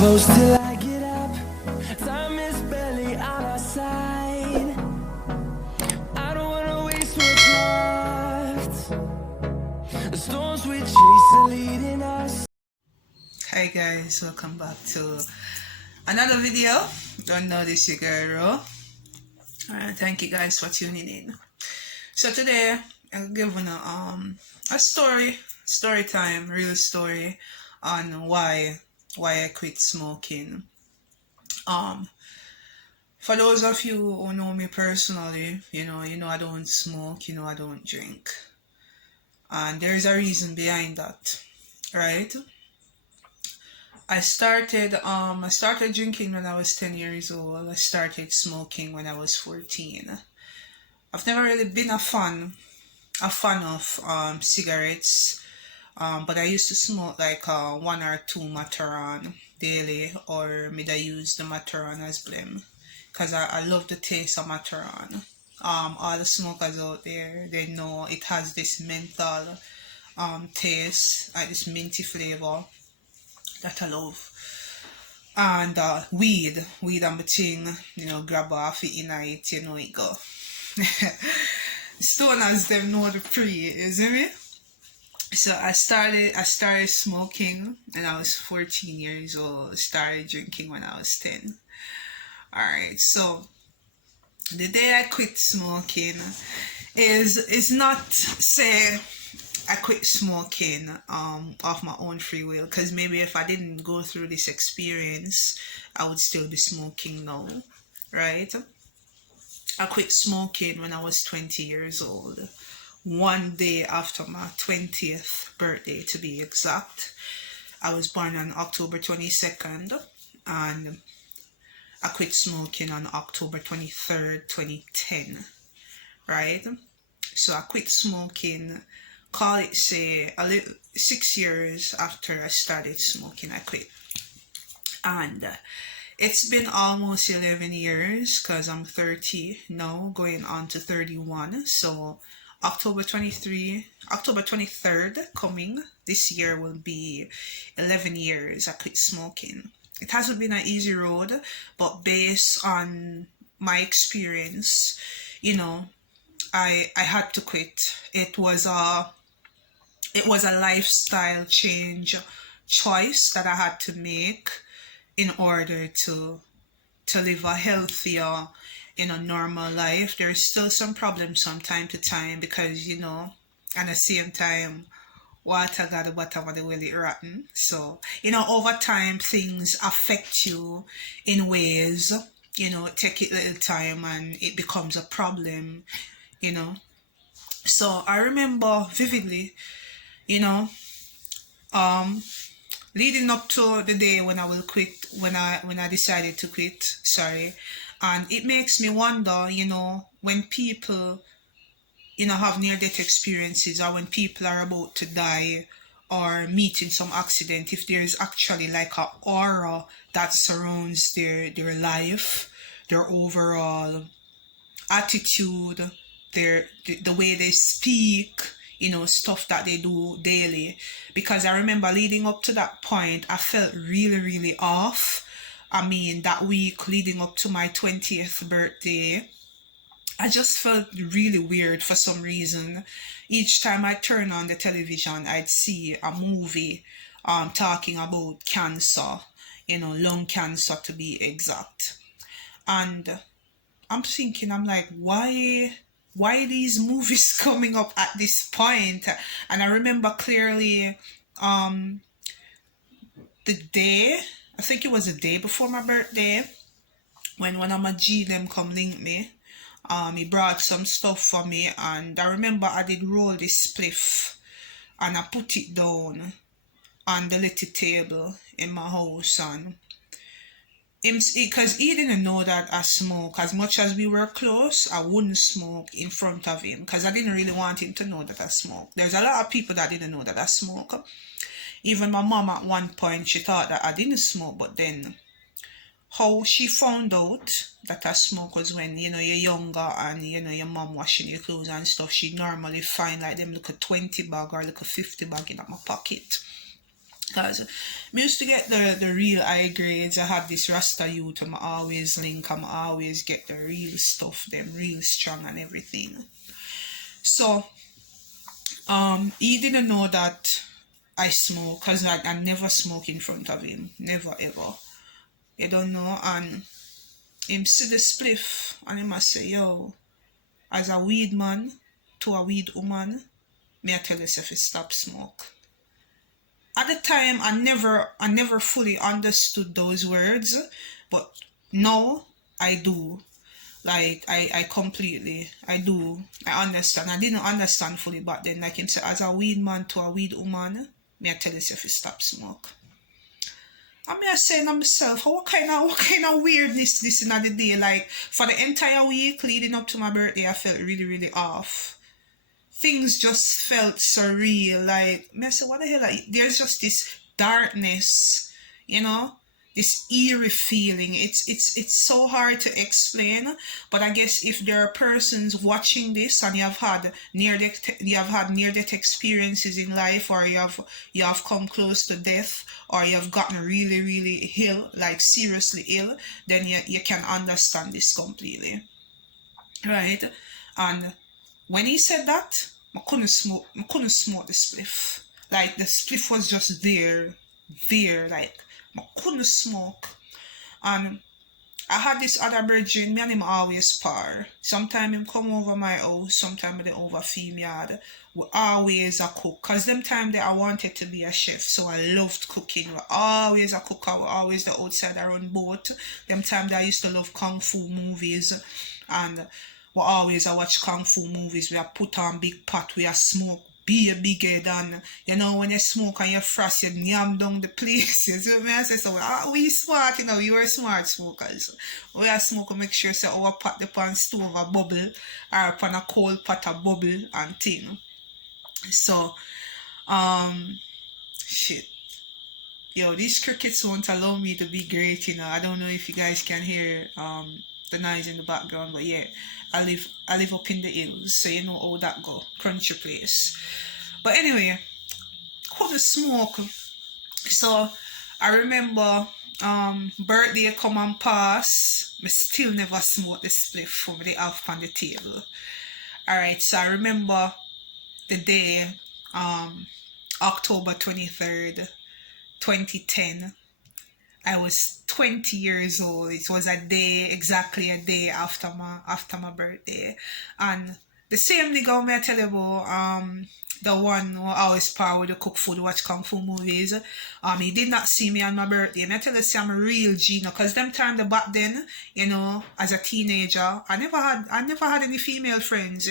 close till I get up. Time is barely on our side. I don't wanna waste what's left. The storms we chase are leading us. Hi guys, welcome back to another video. Don't know this your girl Ro. Thank you guys for tuning in. So today I'm giving a story time, real story on why I quit smoking. For those of you who know me personally, you know I don't smoke, I don't drink. And there's a reason behind that, right? I started drinking when I was 10 years old. I started smoking when I was 14. I've never really been a fan of cigarettes. But I used to smoke like one or two Mataran daily, or maybe I use the Mataran as blem, because I love the taste of Mataran. All the smokers out there, they know it has this menthol taste, like this minty flavor that I love. And weed I'm a thing, grab off it in it, it go. Stoners them know the pre, you see me? So I started smoking when I was 14 years old. Started drinking when I was 10. Alright, so the day I quit smoking is not say I quit smoking off my own free will, because maybe if I didn't go through this experience I would still be smoking now, right? I quit smoking when I was 20 years old, one day after my 20th birthday to be exact. I was born on October 22nd, and I quit smoking on October 23rd, 2010, right? So I quit smoking, call it say 6 years after I started smoking, I quit. And it's been almost 11 years, because I'm 30 now, going on to 31. So October 23rd coming this year will be 11 years I quit smoking. It hasn't been an easy road, but based on my experience, I had to quit. It was a lifestyle change choice that I had to make in order to live a healthier, normal life. There's still some problems from time to time, because at the same time, water got the bottom of the well it rotten. So over time things affect you in ways, take it little time and it becomes a problem. So I remember vividly, leading up to the day when I will quit, when I decided to quit, sorry. And it makes me wonder, when people, have near-death experiences, or when people are about to die or meeting some accident, if there's actually like a aura that surrounds their life, their overall attitude, the way they speak, stuff that they do daily. Because I remember leading up to that point, I felt really, really off. I mean, that week leading up to my 20th birthday, I just felt really weird for some reason. Each time I turn on the television, I'd see a movie talking about cancer, lung cancer to be exact. And I'm thinking, I'm like, why these movies coming up at this point? And I remember clearly the day, I think it was the day before my birthday, when one of my G them come link me. He brought some stuff for me, and I remember I did roll this spliff and I put it down on the little table in my house, and because he didn't know that I smoke. As much as we were close, I wouldn't smoke in front of him, because I didn't really want him to know that I smoke. There's a lot of people that didn't know that I smoke. Even my mom at one point, she thought that I didn't smoke, but then how she found out that I smoke was when, you're younger and, your mom washing your clothes and stuff, she normally find like them look a 20 bag or look a 50 bag in my pocket. Because I used to get the real high grades. I had this Rasta youth, I'm always link, I'm always get the real stuff, them real strong and everything. So, he didn't know that I smoke, because I never smoke in front of him. Never ever. You don't know, and him see the spliff and he must say, yo, as a weed man to a weed woman, me I tell you if you stop smoke. At the time I never fully understood those words, but now I do. Like I completely I do. I understand. I didn't understand fully back then. Like him say, as a weed man to a weed woman, me I tell you if you stop smoke. I mean, I saying to myself, what kind of weirdness this in the day? Like for the entire week leading up to my birthday, I felt really, really off. Things just felt surreal. Like, me I say, what the hell? Like, there's just this darkness, you know, this eerie feeling. It's so hard to explain. But I guess if there are persons watching this and you have had near death experiences in life, or you have come close to death, or you have gotten really, really ill, like seriously ill, then you can understand this completely, right? And when he said that, I couldn't smoke the spliff. Like the spliff was just there. Like I couldn't smoke. And I had this other brethren, me and him always par. Sometimes him come over my house, sometimes they over film yard. We always a cook. Cause them time that I wanted to be a chef, so I loved cooking. We always a cooker, we always the outside around boat. Them time that I used to love kung fu movies, and we always I watch kung fu movies. We are put on big pot, we are smoke be a big head, and when you smoke and you frost, you yam down the places. You know what I say? So we smart, you are smart smokers. We are smoke, make sure say our pot the pan stove a bubble, or upon a cold pot a bubble and thing. So shit. Yo, these crickets won't allow me to be great, I don't know if you guys can hear the noise in the background, but yeah, I live up in the hills, so you know how that go. Country place. But anyway, couldn't smoke. So I remember birthday come and pass. Me still never smoke the spliff from the half on the table. Alright, so I remember the day, October 23rd, 2010. I was 20 years old. It was exactly a day after my birthday. And the same nigga me I tell you about, the one who always power with the cook food, watch kung fu movies. He did not see me on my birthday. And I tell you, see, I'm a real G, because them time the back then, as a teenager, I never had any female friends.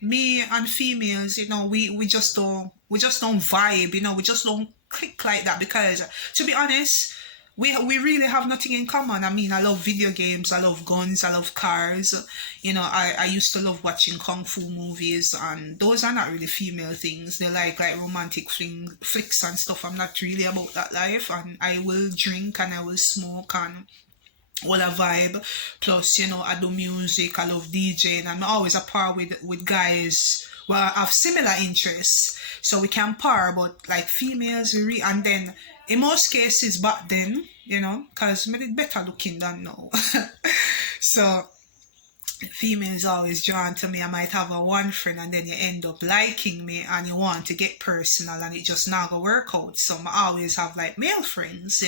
Me and females, we just don't vibe, we just don't click like that, because to be honest, we really have nothing in common. I mean, I love video games, I love guns, I love cars. I used to love watching kung fu movies, and those are not really female things. They're like romantic flicks and stuff. I'm not really about that life, and I will drink and I will smoke and all a vibe. Plus, I do music, I love DJing, and I'm always a par with guys well have similar interests. So we can par, but like females, and then in most cases back then, because me did better looking than now. So females always drawn to me. I might have a one friend and then you end up liking me and you want to get personal and it just not go work out. So I always have like male friends,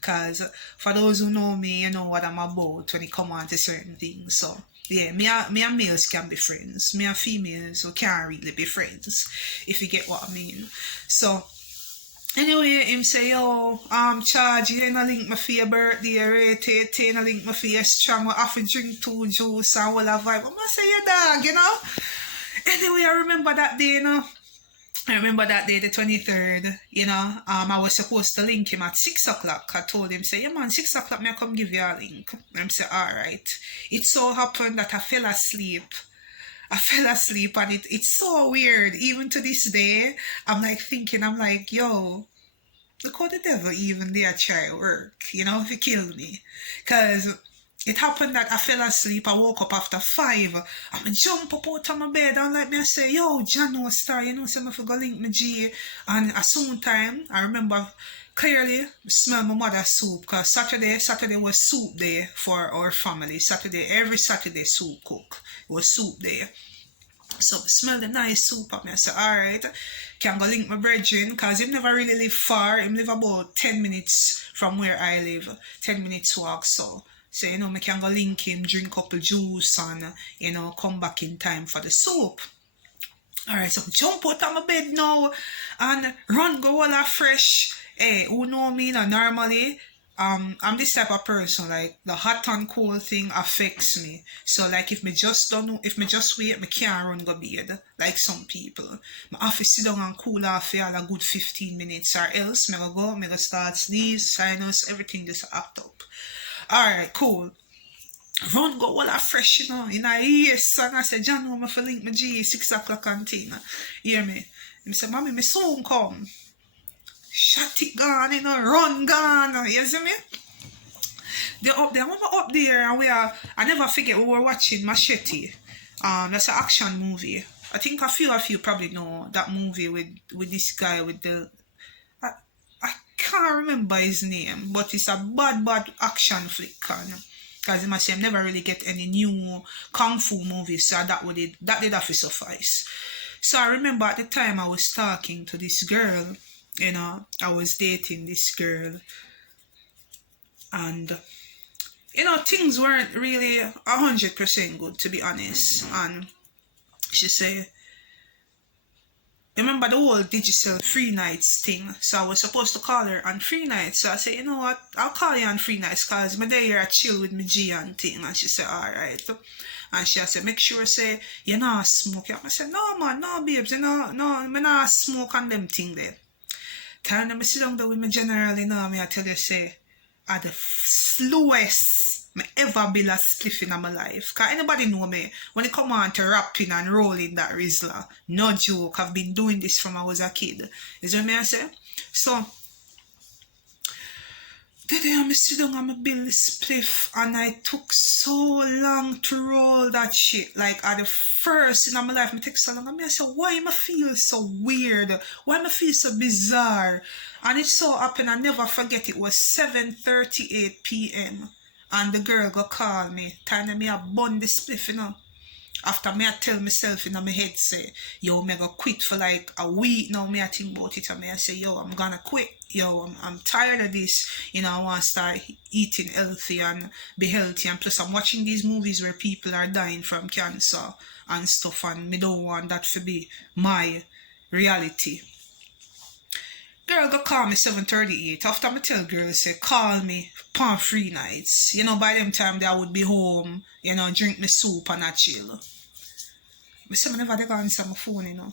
because for those who know me, you know what I'm about when it come on to certain things. So yeah, me and males can be friends. Me and females who can't really be friends, if you get what I mean. So anyway, him say, yo, charge, you ain't link me for your birthday, right? You ain't link me for your strong, I have to drink 2 juice and all that vibe. I'm gonna say, your dog, Anyway, I remember that day, the 23rd, I was supposed to link him at 6 o'clock. I told him, say, yeah man, 6 o'clock, me I come give you a link. And I say, alright. It so happened that I fell asleep and it's so weird. Even to this day, I'm like, yo, look how the devil even there try work, if he kill me. Because it happened that I fell asleep. I woke up after 5. I jump up out of my bed and like me I say, yo, John no star, you know, so I go link my G. And at some time, I remember clearly smell my mother's soup because Saturday was soup day for our family. Every Saturday soup cook. It was soup day. So I smell the nice soup and I say, alright, can go link my brethren because him never really live far. Him live about 10 minutes from where I live. 10 minutes walk, so you know, I can go link him, drink a couple juice and, you know, come back in time for the soup. Alright, so jump out of my bed now and run go all fresh. Hey, who know me now? Normally, I'm this type of person, like the hot and cold thing affects me. So like if me just wait, me can't run go bed like some people. My have to sit down and cool off for a good 15 minutes or else me go start sneeze, sinus, everything just act up. Alright, cool. Run go all fresh, you know, in a yes, and I said, John, I'm going link my G 6 o'clock and thing. Hear me? I said, Mommy, me soon come. Shut it gone, you know, run gone. You see me? They up there and I never forget we were watching Machete. That's an action movie. I think a few of you probably know that movie with this guy with the I can't remember his name, but it's a bad action flick. Because he must say never really get any new kung fu movies, so that did have to suffice. So I remember at the time I was talking to this girl, you know, I was dating this girl, and you know, things weren't really 100% good, to be honest. And she said, remember the whole digital free nights thing, so I was supposed to call her on free nights. So I said, you know what, I'll call you on free nights because my day here I chill with my G and thing. And she said, alright. And she said, make sure say you not smoke. I said, no man, no babes, you know, no, I not smoke on them thing there. Time I sit down there with me generally now, I tell you say, are the slowest me ever build a spliff in my life. Because anybody know me, when it come on to rapping and rolling that Rizla, no joke, I've been doing this from I was a kid. Is what me I say? So, the day I sit down and I build the spliff and I took so long to roll that shit. Like at the first in my life, I take so long and I say, why am I feel so weird? Why am I feel so bizarre? And it so happened, I never forget, it was 7:38 p.m. And the girl go call me, telling me I bun the spliff, you know. After me I tell myself in my head, say, yo, me go quit for like a week now, me I think about it, and me I say, yo, I'm gonna quit. Yo, I'm tired of this. You know, I want to start eating healthy and be healthy. And plus I'm watching these movies where people are dying from cancer and stuff, and me don't want that to be my reality. Girl go call me 7:38. After me tell girl say call me on free nights. You know, by them time I would be home, you know, drink my soup and a chill. I say I never answer my phone, you know.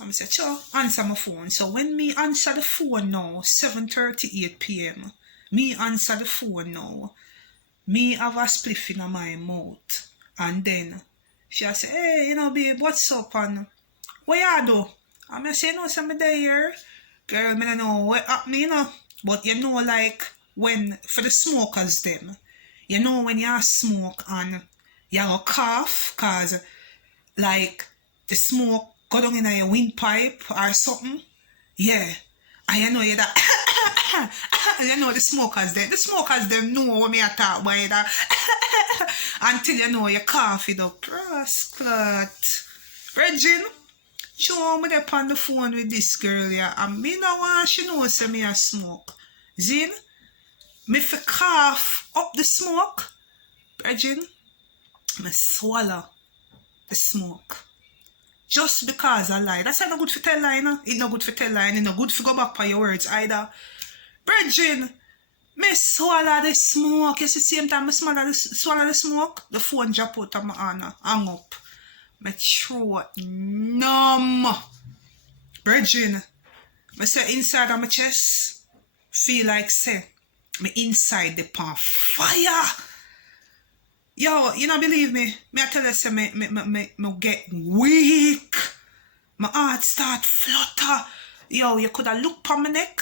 I say, sure, answer my phone. So when me answer the phone now, 7:38 p.m., me answer the phone now, me have a spliff in my mouth. And then she say, hey, you know, babe, what's up? And what you do? I say, no, so I'm there. Girl, I don't know what happened, you know. But you know, like, when, for the smokers them, you know when you smoke and you have a cough, because, like, the smoke go down in your windpipe or something. Yeah. And you know you that, you know the smokers them know what me talk about that. Until you know you cough it up. Rasclat. Regine, show me up on the phone with this girl, yeah. And me no want she know say me a smoke. Zin, me fi cough up the smoke. Regine, me swallow the smoke. Just because I lie. That's not good for tell lie, no? It's not good for tell lie. It's not good for go back by your words either. Bridging, me swallow the smoke. You see, same time I swallow the smoke, the phone drop out of my hand, hang up. My throat numb. Bridging, I say inside of my chest, feel like say, me inside the pan fire. Yo, you don't believe me? Me I tell you, say, me get weak. My heart start flutter. Yo, you could have looked on my neck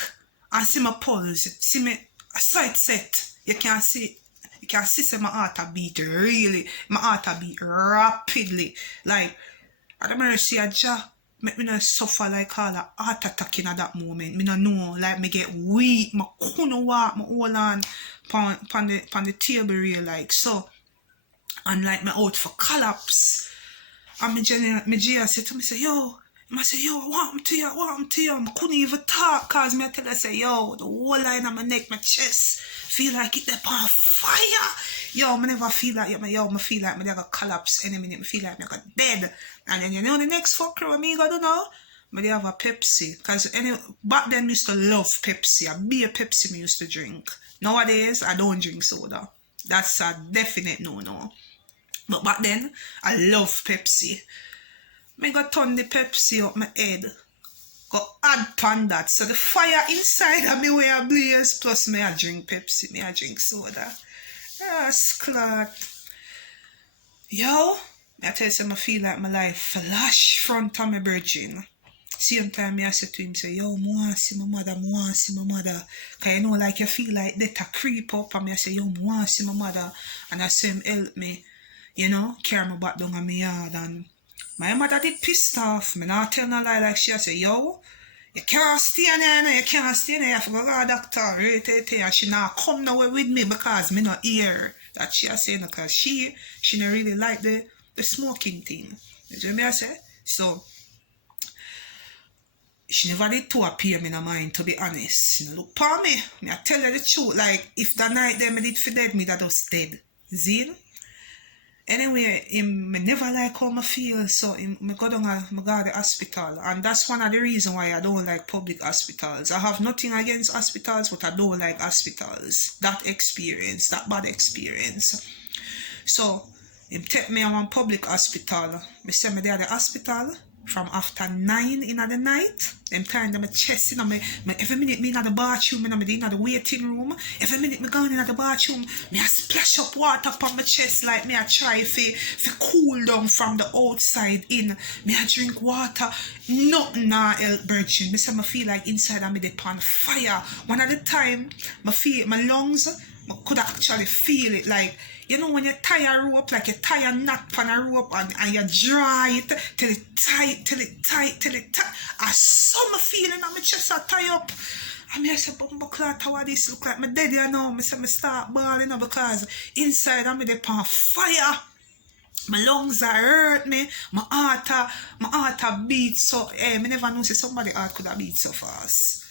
and see my pulse. See me a sight set. You can see You can see say my heart a beat really, my heart a beat rapidly. Like, I don't know see a jaw, make me not suffer like all a heart attack in that moment. Me not know, like me get weak, me couldn't walk, me hold on pan the table real like so. And like me out for collapse. And me Gia said to me, say, yo, I say, yo, what happened to you? I couldn't even talk cause me I tell her, say, yo, the whole line of my neck, my chest, feel like it on fire. Yo, me never feel like, me feel like me never collapse any minute. Me feel like me got dead. And then you know the next fucker what me gotta know? Me they have a Pepsi. Cause back then me used to love Pepsi. A beer Pepsi me used to drink. Nowadays, I don't drink soda. That's a definite no-no. But back then, I love Pepsi. Me got turn the Pepsi up my head. Go add pan that. So the fire inside of me where I blaze. Plus me I drink Pepsi. Me I drink soda. Yes, clot. Yo, I tell you, I feel like my life flash front of my virgin. Same time, I say to him, say, yo, I want to see my mother. Because you know, like, you feel like that a creep up. And I say, yo, I want to see my mother. And I say him help me, you know, carry me back down on my yard. And my mother did pissed off. Me not tell no lie like she. I say, yo, you can't stay there, you can't stay there. You have to go to the doctor. And she not come nowhere with me because me not hear that she a saying because she not really like the smoking thing. You know what I say? So, she never did to appear in my mind, to be honest. You know, look for me. I tell her the truth. Like, if that night them did for dead, me that was dead. See? Anyway, me never like how I feel, so me go down me go to the hospital. And that's one of the reasons why I don't like public hospitals. I have nothing against hospitals, but I don't like hospitals. That bad experience. So, him take me on one public hospital. Me send me there at the hospital from after 9 in the night. Them time my chest in me every minute me in the bathroom, me in the waiting room. Every minute me going in the bathroom, me I splash up water upon my chest like me I try to cool down from the outside in. Me I drink water. Nothing nah help virgin. Me say me feel like inside of me they on fire. One at the time, me feel my lungs, I could actually feel it like, you know when you tie a rope, like you tie a knot on a rope and you draw it till it tight. I saw my feeling on my chest I tie up. And I said, but clot, how this look like my dead you know? I said, I start balling up because inside of me they on fire. My lungs are hurt me. My heart beat so, me never know say somebody heart could have beat so fast.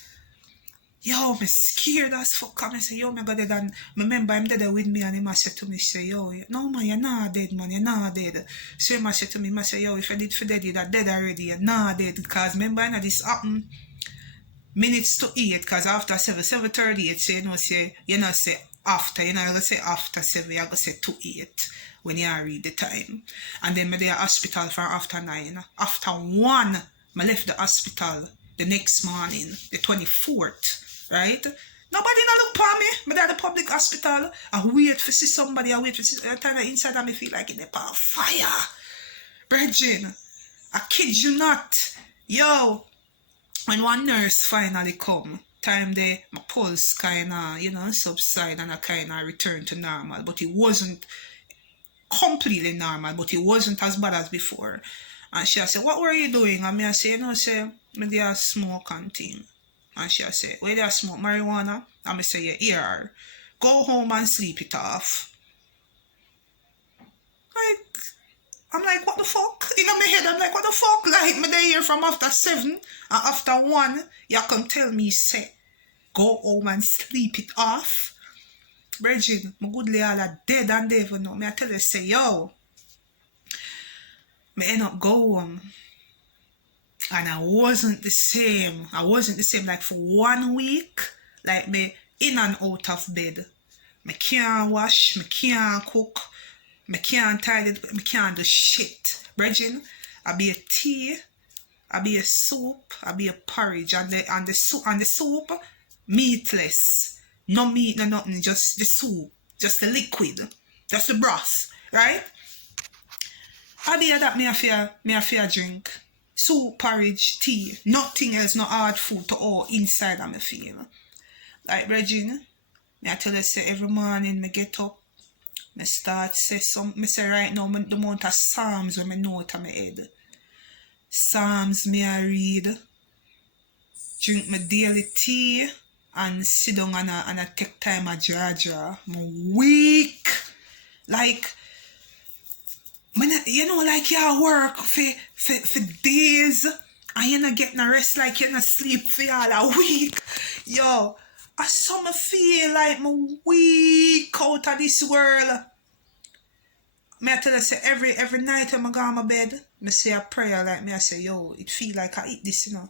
Yo, me scared as fuck. I say, yo, me got dead and remember him dead with me and he said to me, say, yo, no man, you're not dead, man, you're not dead. So he said to me, say, yo, if I did for dead, you're dead already, you're not dead. Because remember, you know, this happened minutes to 8, because after 7:38, so you know, say after, you know, say after 7, you're going to say to 8 when you read the time. And then me there hospital from after 9. After 1, I left the hospital the next morning, the 24th. Right? Nobody not look for me. Me at the public hospital. I wait for see somebody. I wait for see. Every time inside of me feel like in the power fire. Virgin, I kid you not. Yo, when one nurse finally come, time there, my pulse kinda, you know, subside and I kinda return to normal. But it wasn't completely normal, but it wasn't as bad as before. And she said, what were you doing? And me I say, you know, say, me there smoke and thing. And she said, where they smoke marijuana? And I say, yeah, here. Go home and sleep it off. Like, I'm like, what the fuck? In my head, I'm like, what the fuck? Like, me there here from after 7 and after 1, you can tell me, say, go home and sleep it off. Virgin, my good lady all are dead and they even know. Me I tell you, say, yo, me end up go home. And I wasn't the same like for 1 week. Like me in and out of bed. Me can't wash, me can't cook, me can't tidy, me can't do shit. Virgin, I be a tea, I be a soup, I be a porridge, and the soup meatless. No meat, no nothing, just the soup, just the liquid, just the broth, right? I be that me a fear drink. Soup, porridge, tea, nothing else, no hard food to all inside of me feel. Like Regina, me I tell you say every morning me get up, I start say me say right now, the amount of Psalms when I know out of my head. Psalms me I read, drink my daily tea, and sit down and I take time a draw. I'm weak. Like, you know, like you work for days and you not get no rest, like you not sleep for all a week. Yo, I saw me feel like I'm weak out of this world. Me I tell you, say every night when I go on my bed, me say a prayer like me I say, yo, it feel like I eat this, you know.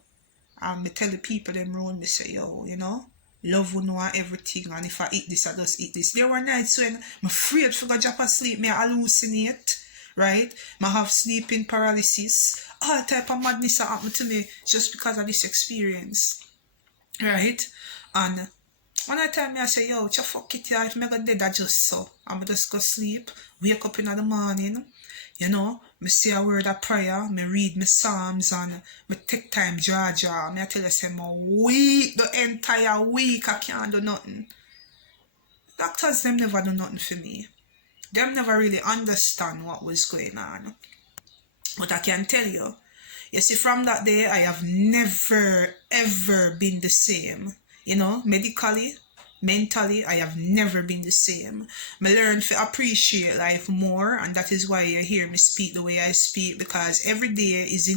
And me tell the people them around me say, yo, you know, love will know everything, and if I eat this, I just eat this. There were nights when I'm afraid to go drop asleep, me I hallucinate, right? I have sleeping paralysis. All type of madness that happened to me just because of this experience, right? And one of the time I say, yo, fuck it, yeah, if I go dead, I just so. I'm just go sleep, wake up in the morning, you know, me say a word of prayer, me read my Psalms, and me take time draw. Me I tell you, say, my week, the entire week, I can't do nothing. Doctors, them never do nothing for me. Them never really understand what was going on. But I can tell you, see, from that day, I have never, ever been the same. You know, medically, mentally, I have never been the same. I learned to appreciate life more, and that is why you hear me speak the way I speak, because every day is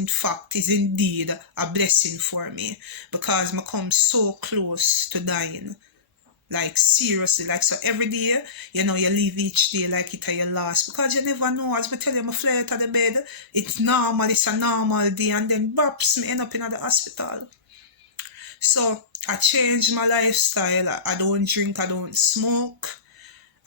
indeed a blessing for me, because I come so close to dying. Like, seriously, like, so every day, you know, you live each day like it are your last, because you never know. As I tell you, I fly out of the bed, it's normal, it's a normal day, and then bops, me end up in the hospital. So I changed my lifestyle. I don't drink, I don't smoke,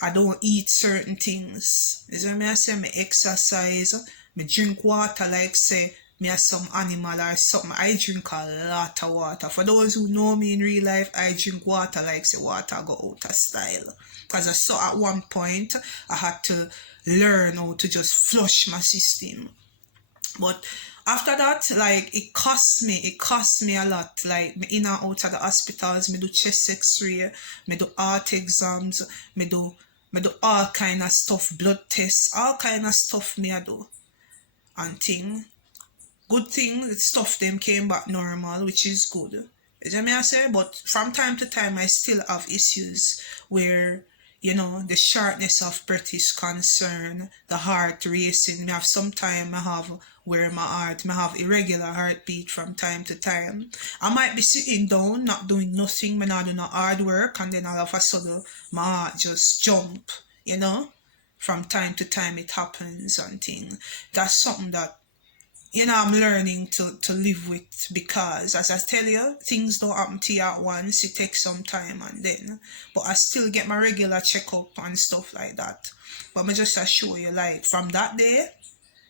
I don't eat certain things. Is what I say? Me exercise, me drink water like say me as some animal or something. I drink a lot of water. For those who know me in real life, I drink water like say water go out of style. Because I saw at one point I had to learn how to just flush my system. But after that, like, it cost me a lot. Like, me in and out of the hospitals, me do chest x-ray, me do heart exams, me do all kind of stuff, blood tests, all kind of stuff me I do. And thing, good thing, the stuff them came back normal, which is good. You know what I say? But from time to time, I still have issues where, you know, the sharpness of breath is concerned, the heart racing. Me have sometime I have where I have irregular heartbeat from time to time. I might be sitting down, not doing nothing, me not doing no hard work, and then all of a sudden my heart just jump, you know. From time to time it happens and things. That's something that, you know, I'm learning to live with, because as I tell you, things don't happen to you at once. It takes some time, and then, but I still get my regular checkup and stuff like that. But I just assure you, like, from that day,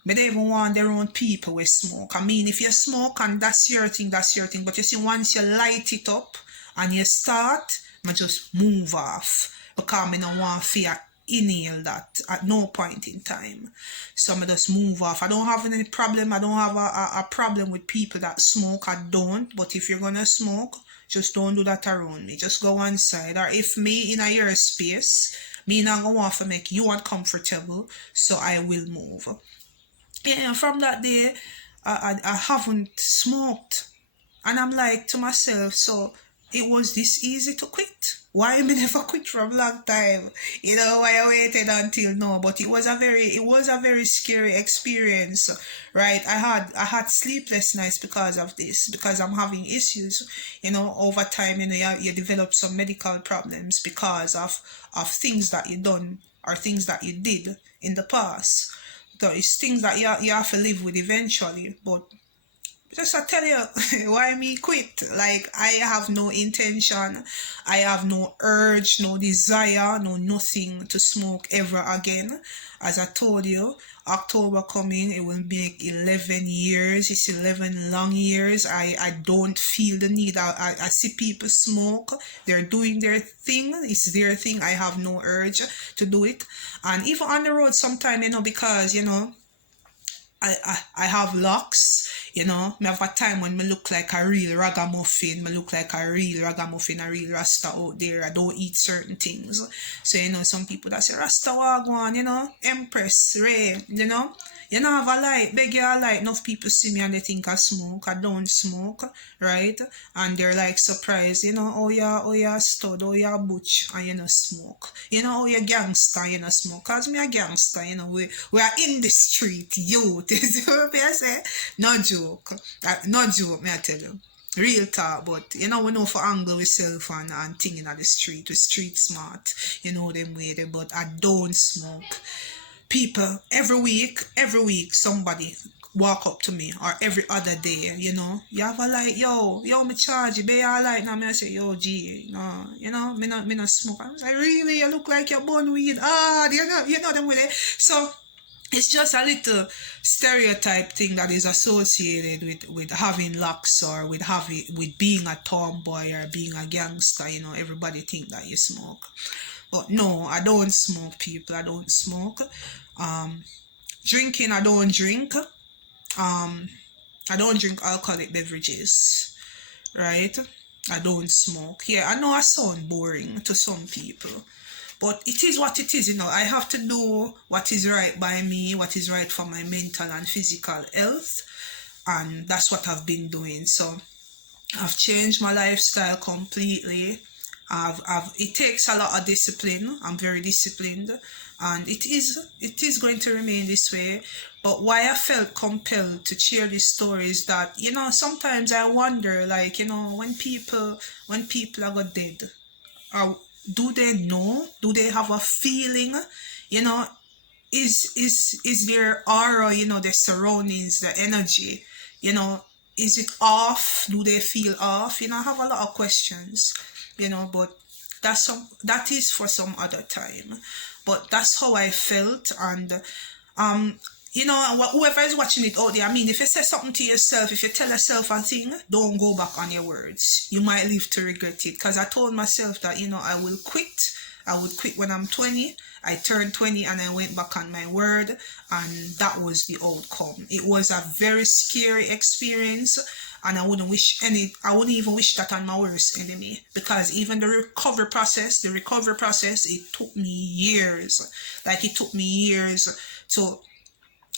I don't even want their own people with smoke. I mean, if you smoke and that's your thing, that's your thing. But you see, once you light it up and you start, I just move off, because I don't want to inhale that at no point in time. So I just move off. I don't have any problem. I don't have a problem with people that smoke. I don't. But if you're gonna smoke, just don't do that around me. Just go one side. Or if me in a your space, me not gonna want to make you uncomfortable, so I will move. Yeah, from that day, I haven't smoked. And I'm like to myself, so it was this easy to quit. Why I never quit for a long time? You know, why I waited until now. But it was a very scary experience, right? I had sleepless nights because of this, because I'm having issues. You know, over time, you know, you develop some medical problems because of things that you done or things that you did in the past. So it's things that you have to live with eventually. But just I tell you, why me quit? Like, I have no intention, I have no urge, no desire, no nothing to smoke ever again. As I told you, October coming, it will make 11 years. It's 11 long years. I don't feel the need. I see people smoke. They're doing their thing. It's their thing. I have no urge to do it. And even on the road sometimes, you know, because, you know, I have locks. You know, me have a time when me look like a real ragamuffin, me look like a real ragamuffin, a real Rasta out there. I don't eat certain things. So, you know, some people that say, Rasta wagwan, you know, Empress, Ray, you know. You know, have a light, beg you a light. Enough people see me and they think I smoke. I don't smoke, right? And they're like surprised, you know, oh yeah, stud, oh yeah, butch, and you know, smoke. You know, oh yeah, gangster, you know, smoke. Cause me a gangster, you know, we are in the street, youth. Is what I say? No joke. No joke, me I tell you. Real talk, but you know, we know for angle myself and thinking at the street, we street smart, you know them way there, but I don't smoke. People every week somebody walk up to me, or every other day, you know, you have a light, yo, me charge you, be alright now. Me I say, yo, G, no, you know, me not smoke. I was like, really, you look like you're born weed. You know them with it. So it's just a little stereotype thing that is associated with having locks, or with being a tomboy or being a gangster. You know, everybody think that you smoke. But no, I don't smoke, people. I don't smoke. Drinking, I don't drink. I don't drink alcoholic beverages, right? I don't smoke. Yeah, I know I sound boring to some people, but it is what it is, you know. I have to do what is right by me, what is right for my mental and physical health, and that's what I've been doing. So I've changed my lifestyle completely. It takes a lot of discipline. I'm very disciplined, and it is going to remain this way. But why I felt compelled to share this story is that, you know, sometimes I wonder, like, you know, when people are got dead, or do they know? Do they have a feeling? You know, is their aura, you know, their surroundings, the energy, you know, is it off? Do they feel off? You know, I have a lot of questions, you know, but that is for some other time. But that's how I felt. And you know, whoever is watching it out there, I mean, if you say something to yourself, if you tell yourself a thing, don't go back on your words. You might live to regret it. Because I told myself that, you know, I will quit. I would quit when I'm 20. I turned 20 and I went back on my word, and that was the outcome. It was a very scary experience, and I wouldn't even wish that on my worst enemy, because even the recovery process, it took me years. Like, it took me years to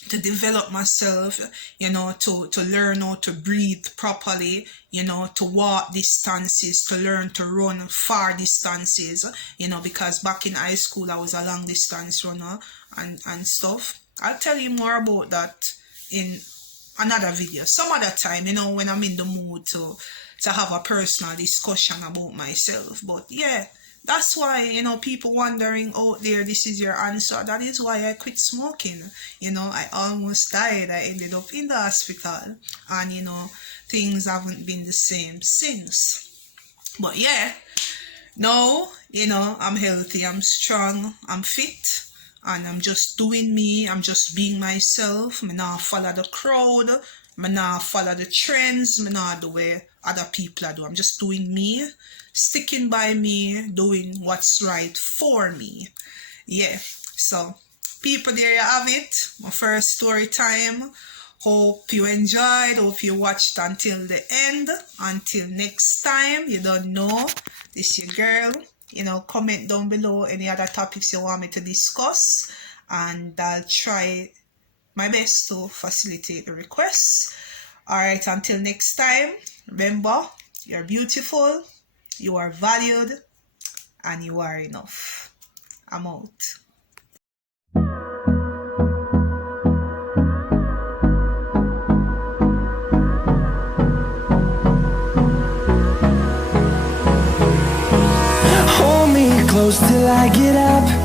develop myself, you know, to learn how to breathe properly, you know, to walk distances, to learn to run far distances, you know, because back in high school I was a long distance runner and stuff. I'll tell you more about that in another video, some other time, you know, when I'm in the mood to have a personal discussion about myself. But yeah, that's why, you know, people wondering out there, this is your answer. That is why I quit smoking. You know, I almost died. I ended up in the hospital, and, you know, things haven't been the same since. But yeah, now, you know, I'm healthy, I'm strong, I'm fit, and I'm just doing me. I'm just being myself. I'm not follow the crowd. I'm not follow the trends. I'm not the way other people do. I'm just doing me, sticking by me, doing what's right for me. Yeah. So, people, there you have it. My first story time. Hope you enjoyed. Hope you watched until the end. Until next time, you don't know, this your girl. You know, comment down below any other topics you want me to discuss, and I'll try my best to facilitate the requests. Alright, until next time, remember, you're beautiful, you are valued, and you are enough. I'm out. Hold me close till I get up.